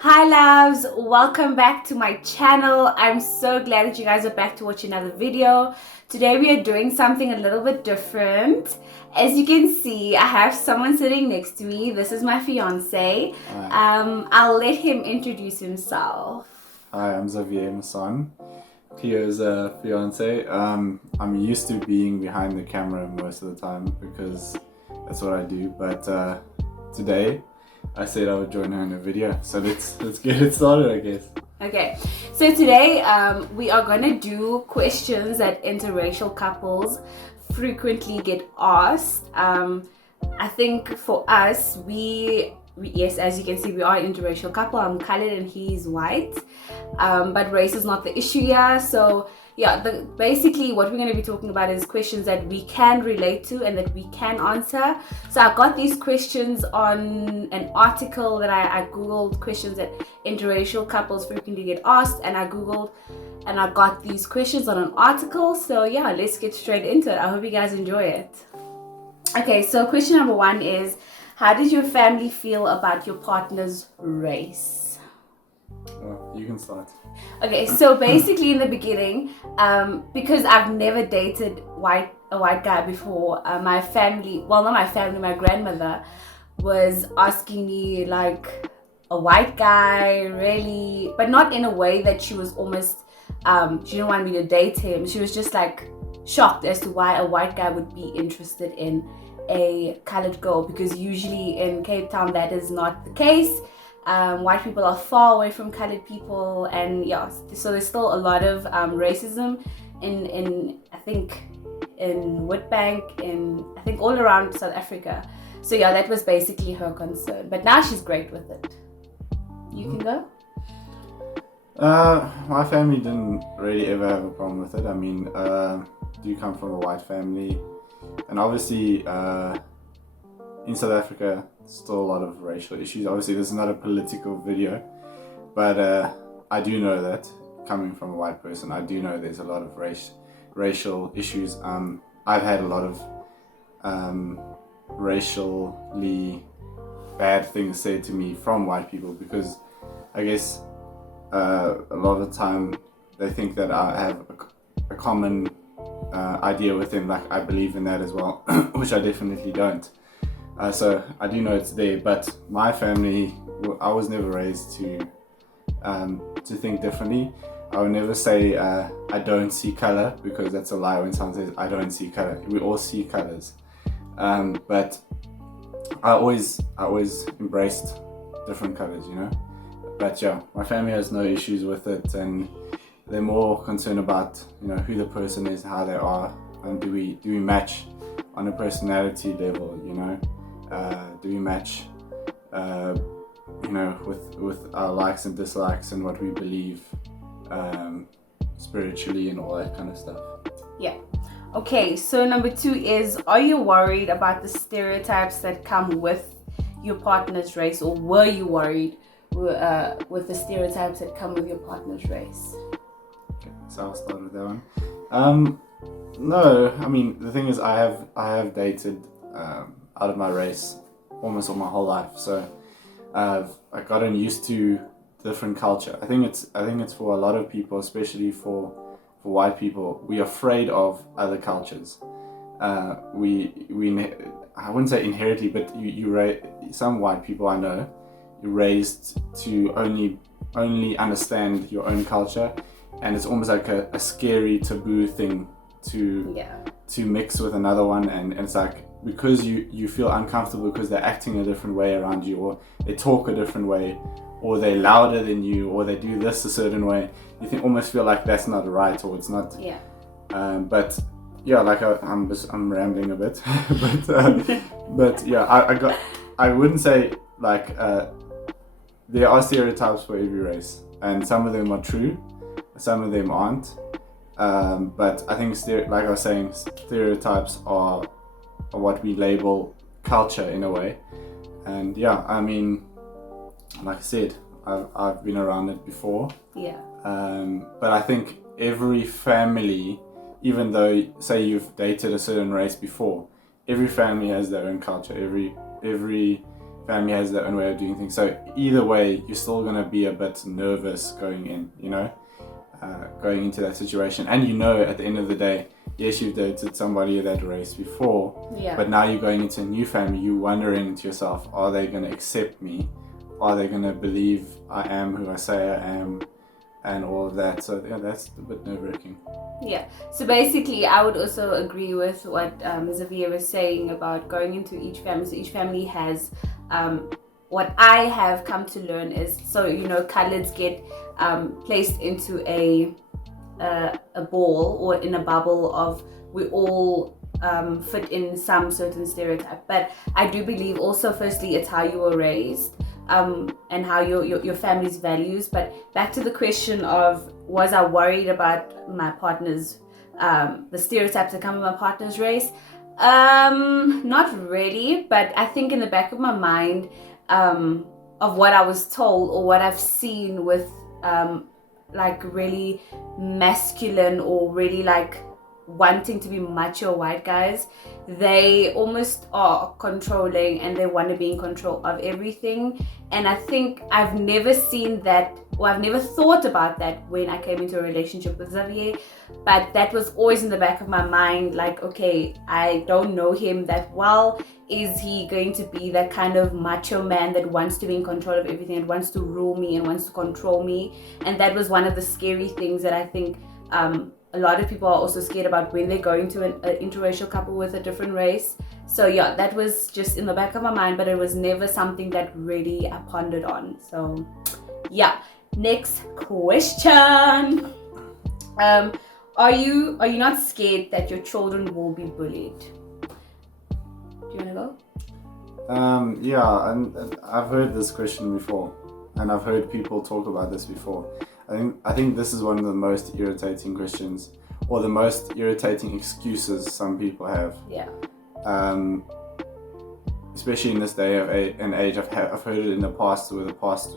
Hi loves, welcome back to my channel. I'm so glad that you guys are back to watch another video. Today we are doing something a little bit different. As you can see, I have someone sitting next to me. This is my fiance. I'll let him introduce himself. Hi, I'm Xavier Masson. Cleo's fiance. I'm used to being behind the camera most of the time because that's what I do. But today, I said I would join her in a video. So let's get it started, I guess. Okay, so today we are gonna do questions that interracial couples frequently get asked. I think for us, we yes, as you can see, we are an interracial couple. I'm colored and he's white, but race is not the issue here. So yeah, basically what we're going to be talking about is questions that we can relate to and that we can answer. So I got these questions on an article that I googled, questions that interracial couples frequently get asked, and I googled and I got these questions on an article. So yeah, let's get straight into it. I hope you guys enjoy it. Okay, so question number 1 is, how did your family feel about your partner's race? Well, you can start. Okay, so basically in the beginning, because I've never dated a white guy before, my family, well, not my family, my grandmother was asking me like, a white guy, really? But not in a way that she was almost, she didn't want me to date him. She was just like shocked as to why a white guy would be interested in a colored girl, because usually in Cape Town that is not the case. White people are far away from colored people, and yeah, so there's still a lot of racism in I think in Witbank, in I think all around South Africa. So yeah, that was basically her concern, but now she's great with it. You can go. My family didn't really ever have a problem with it. I mean, do come from a white family, and obviously in South Africa, still a lot of racial issues. Obviously, this is not a political video, but I do know that coming from a white person, I do know there's a lot of racial issues. I've had a lot of racially bad things said to me from white people because I guess a lot of the time they think that I have a common idea with them, like I believe in that as well, which I definitely don't. So I do know it's there, but my family, I was never raised to think differently. I would never say I don't see color, because that's a lie when someone says I don't see color. We all see colors, but I always embraced different colors, you know. But yeah, my family has no issues with it, and they're more concerned about, you know, who the person is, how they are, and do we match on a personality level, you know. Do we match, you know, with our likes and dislikes and what we believe spiritually and all that kind of stuff. Yeah. Okay, so number 2 is, are you worried about the stereotypes that come with your partner's race, or were you worried with the stereotypes that come with your partner's race? Okay, so I'll start with that one. No, I mean, the thing is, I have dated out of my race almost all my whole life, so I've gotten used to different culture. I think it's for a lot of people, especially for white people, we're afraid of other cultures. We I wouldn't say inherently, but some white people I know, you're raised to only understand your own culture, and it's almost like a scary taboo thing to mix with another one, and it's like, because you feel uncomfortable because they're acting a different way around you, or they talk a different way, or they're louder than you, or they do this a certain way, you almost feel like that's not right, or it's not. Yeah. But yeah, like I'm rambling a bit, but yeah, I wouldn't say like there are stereotypes for every race, and some of them are true, some of them aren't. But I think like I was saying, stereotypes are what we label culture in a way. And yeah, I mean, like I said, I've been around it before. Yeah. But I think every family, even though say you've dated a certain race before, every family has their own culture. Every family has their own way of doing things. So either way, you're still going to be a bit nervous going in, going into that situation. And at the end of the day, yes, you've dated somebody of that race before, but now you're going into a new family, you're wondering to yourself, are they going to accept me? Are they going to believe I am who I say I am? And all of that. So that's a bit nerve-wracking. Yeah. So basically, I would also agree with what Xavier was saying about going into each family. So each family has, what I have come to learn is, coloreds get placed into a ball or in a bubble of we all fit in some certain stereotype. But I do believe also, firstly, it's how you were raised. And how your family's values. But back to the question of, was I worried about my partner's, the stereotypes that come with my partner's race? Not really, but I think in the back of my mind, of what I was told or what I've seen with really masculine or really wanting to be macho white guys, they almost are controlling and they want to be in control of everything. And I think I've never seen that, or I've never thought about that when I came into a relationship with Xavier, but that was always in the back of my mind, okay, I don't know him that well. Is he going to be that kind of macho man that wants to be in control of everything and wants to rule me and wants to control me? And that was one of the scary things that I think a lot of people are also scared about when they go into an interracial couple with a different race. So yeah, that was just in the back of my mind, but it was never something that really I pondered on. So yeah, next question. Are you not scared that your children will be bullied? Do you want to go? Yeah, and I've heard this question before, and I've heard people talk about this before. I think this is one of the most irritating questions, or the most irritating excuses some people have. Yeah. Especially in this day and age, I've heard it in the past with a past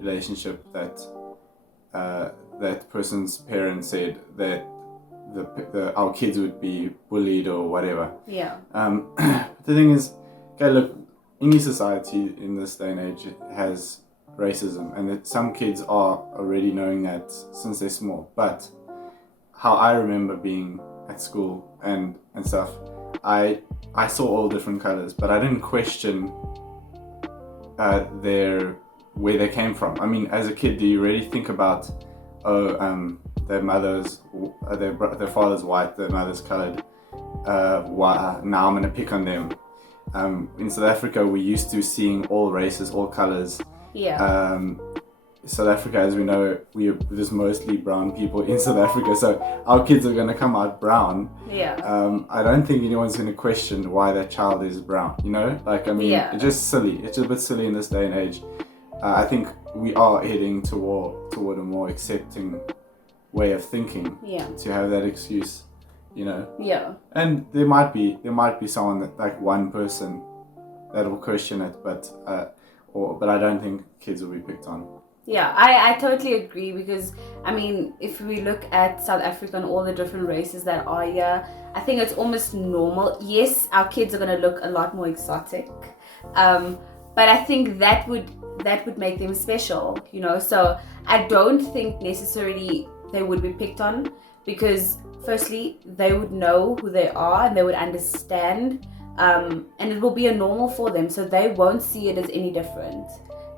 relationship that that person's parents said that our kids would be bullied or whatever. Yeah. The thing is, okay, look, any society in this day and age has racism, and that some kids are already knowing that since they're small. But how I remember being at school and stuff, I saw all different colors, but I didn't question where they came from. I mean, as a kid, do you really think about their mother's, their father's white, their mother's colored? Now I'm gonna pick on them. In South Africa, we're used to seeing all races, all colors. Yeah. South Africa, as we know, there's mostly brown people in South Africa, so our kids are going to come out brown. Yeah. I don't think anyone's going to question why that child is brown, It's just silly. It's a bit silly in this day and age. I think we are heading toward a more accepting way of thinking. Yeah. To have that excuse, Yeah. And there might be someone that, one person that will question it, but I don't think kids will be picked on. Yeah, I totally agree, because I mean, if we look at South Africa and all the different races that are here, I think it's almost normal. Yes, our kids are going to look a lot more exotic, but I think that would make them special, So I don't think necessarily they would be picked on, because firstly, they would know who they are and they would understand, and it will be a normal for them, so they won't see it as any different.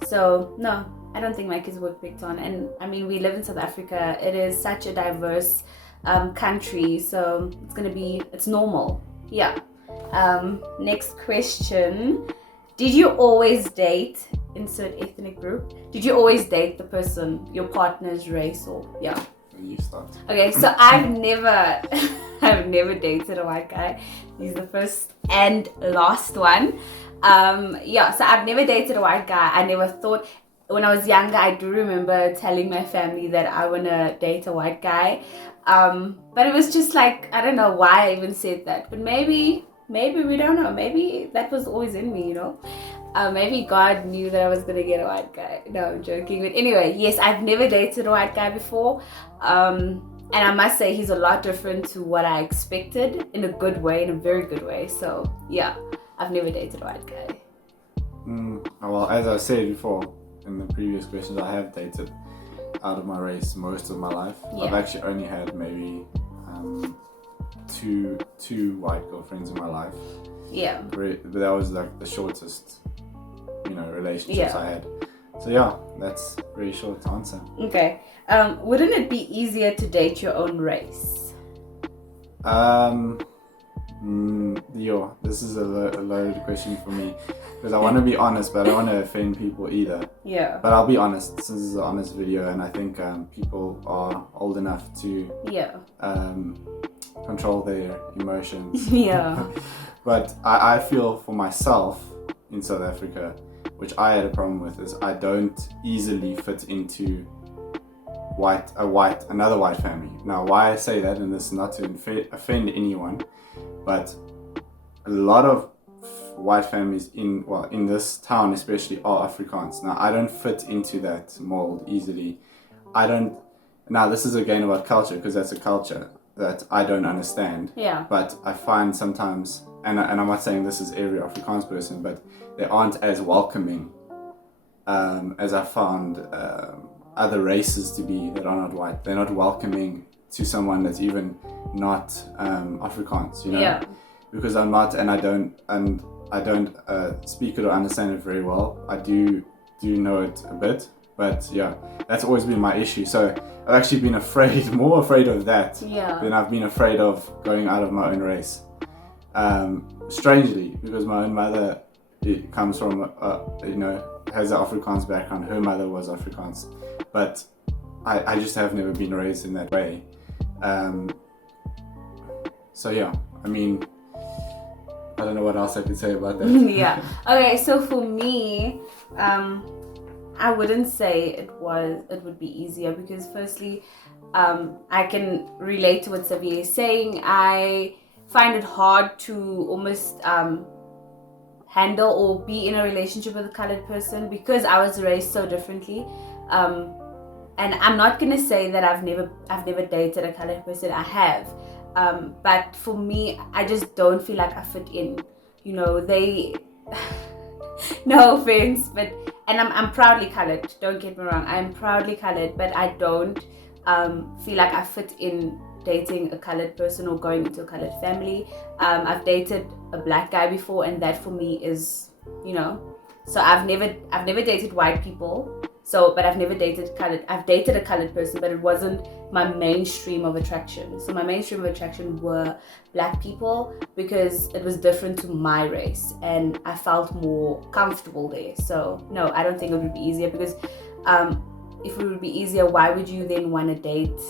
So no, I don't think my kids were picked on. And I mean, we live in South Africa. It is such a diverse country, so it's normal. Yeah. Next question. Did you always date, insert ethnic group, did you always date the person, your partner's race, or yeah? You start. Okay, so I've never dated a white guy. He's the first and last one. So I've never dated a white guy. I never thought, when I was younger, I do remember telling my family that I want to date a white guy. But it was just I don't know why I even said that. But maybe we don't know. Maybe that was always in me, Maybe God knew that I was going to get a white guy. No, I'm joking. But anyway, yes, I've never dated a white guy before. And I must say he's a lot different to what I expected, in a good way, in a very good way. So yeah, I've never dated a white guy. Well, as I said before in the previous questions, I have dated out of my race most of my life. Yeah. I've actually only had maybe two white girlfriends in my life. Yeah. But that was like the shortest, relationships Yeah. I had. So yeah, that's a very short answer. Okay. Wouldn't it be easier to date your own race? This is a loaded question for me because I want to be honest, but I don't want to offend people either. Yeah. But I'll be honest. This is an honest video, and I think people are old enough to control their emotions. Yeah. But I feel for myself in South Africa, which I had a problem with, is I don't easily fit into another white family. Now, why I say that, and this is not to offend anyone, but a lot of white families in this town especially are Afrikaans. Now, I don't fit into that mold easily. Now this is again about culture, because that's a culture that I don't understand. Yeah. But I find sometimes, and I'm not saying this is every Afrikaans person, but they aren't as welcoming as I found other races to be that are not white. They're not welcoming to someone that's even not Afrikaans, Yeah. Because I'm not, and I don't speak it or understand it very well. I do know it a bit, but yeah, that's always been my issue. So I've actually been more afraid of that than I've been afraid of going out of my own race. Strangely, because my own mother comes from, has an Afrikaans background. Her mother was Afrikaans, but I just have never been raised in that way. So yeah, I mean, I don't know what else I could say about that. Yeah. Okay, so for me, I wouldn't say it would be easier, because firstly, I can relate to what Xavier is saying. I find it hard to almost handle or be in a relationship with a colored person because I was raised so differently. And I'm not gonna say that I've never dated a colored person. I have. But for me, I just don't feel like I fit in. They no offense, but I'm proudly colored, don't get me wrong, I'm proudly colored, but I don't feel like I fit in dating a colored person or going into a colored family. I've dated a black guy before, and that for me is, so I've never dated white people. But I've never dated colored. I've dated a colored person, but it wasn't my mainstream of attraction. So my mainstream of attraction were black people, because it was different to my race and I felt more comfortable there. So no, I don't think it would be easier, because if it would be easier, why would you then want to date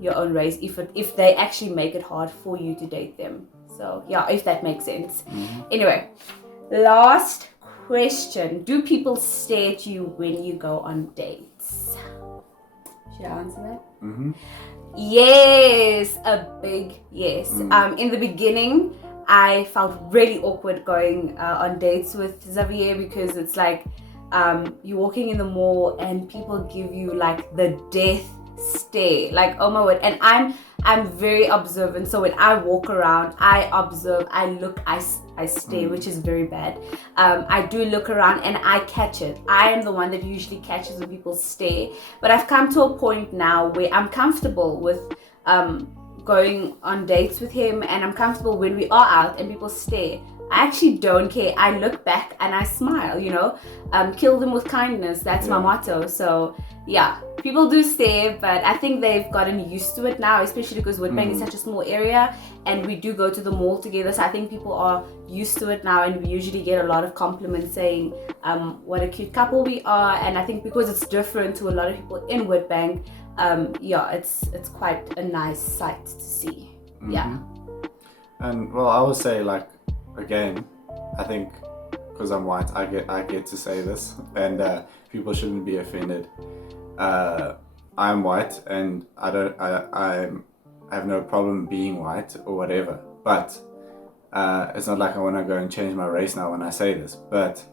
your own race if they actually make it hard for you to date them? So yeah, if that makes sense. Mm-hmm. Anyway, last question: do people stare at you when you go on dates? Should I answer that? Mm-hmm. Yes, a big yes. In the beginning, I felt really awkward going on dates with Xavier, because it's like you're walking in the mall and people give you like the death stare, like, oh my word. And I'm very observant, so when I walk around, I observe, I look, I stare, which is very bad. I do look around and I catch it. I am the one that usually catches when people stare, but I've come to a point now where I'm comfortable with going on dates with him, and I'm comfortable when we are out and people stare. I actually don't care. I look back and I smile, kill them with kindness. That's my motto. So yeah, people do stare, but I think they've gotten used to it now, especially because Witbank is such a small area and we do go to the mall together. So I think people are used to it now, and we usually get a lot of compliments saying what a cute couple we are. And I think because it's different to a lot of people in Witbank, it's quite a nice sight to see. Yeah. And well, I would say, like, again, I think because I'm white, I get to say this, and people shouldn't be offended. I'm white, and I have no problem being white or whatever. But it's not like I want to go and change my race now when I say this. But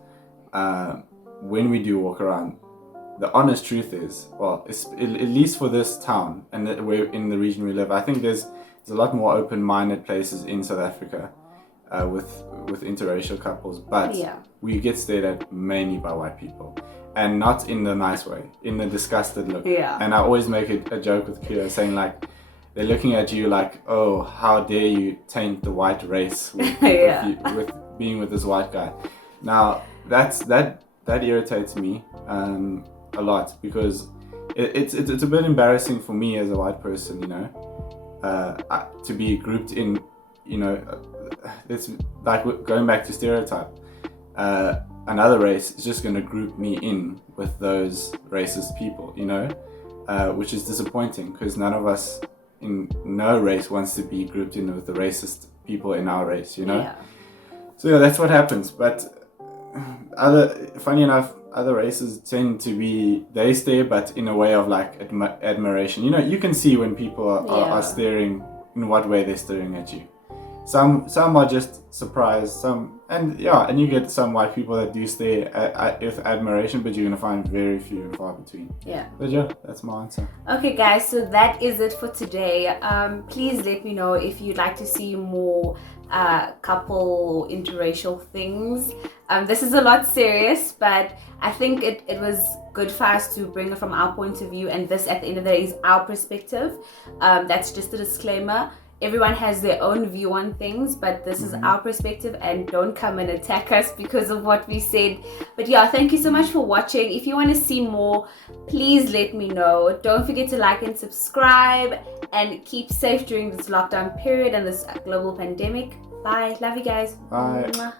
when we do walk around, the honest truth is, well, at least for this town and we're in the region we live, I think there's a lot more open-minded places in South Africa. with interracial couples, but Yeah. we get stared at mainly by white people, and not in the nice way, in the disgusted look. Yeah. And I always make a joke with Kira saying like, they're looking at you like, oh, how dare you taint the white race with, Yeah. with being with this white guy. Now that irritates me a lot, because it's a bit embarrassing for me as a white person, you know, to be grouped in, you know, it's like going back to stereotype. Another race is just going to group me in with those racist people, you know, which is disappointing, because none of us in no race wants to be grouped in with the racist people in our race, you know. Yeah. So yeah, that's what happens. But funny enough, other races tend to be, they stare, but in a way of like admiration. You know, you can see when people are staring, in what way they're staring at you. Some are just surprised, and you get some white people that do stare with admiration, but you're gonna find very few and far between. Yeah. But yeah, that's my answer. Okay, guys, so that is it for today. Please let me know if you'd like to see more couple interracial things. This is a lot serious, but I think it was good for us to bring it from our point of view, and this at the end of the day is our perspective. That's just a disclaimer. Everyone has their own view on things, but this is our perspective, and don't come and attack us because of what we said. But yeah, thank you so much for watching. If you want to see more, please let me know. Don't forget to like and subscribe, and keep safe during this lockdown period and this global pandemic. Bye. Love you guys. Bye. Mwah.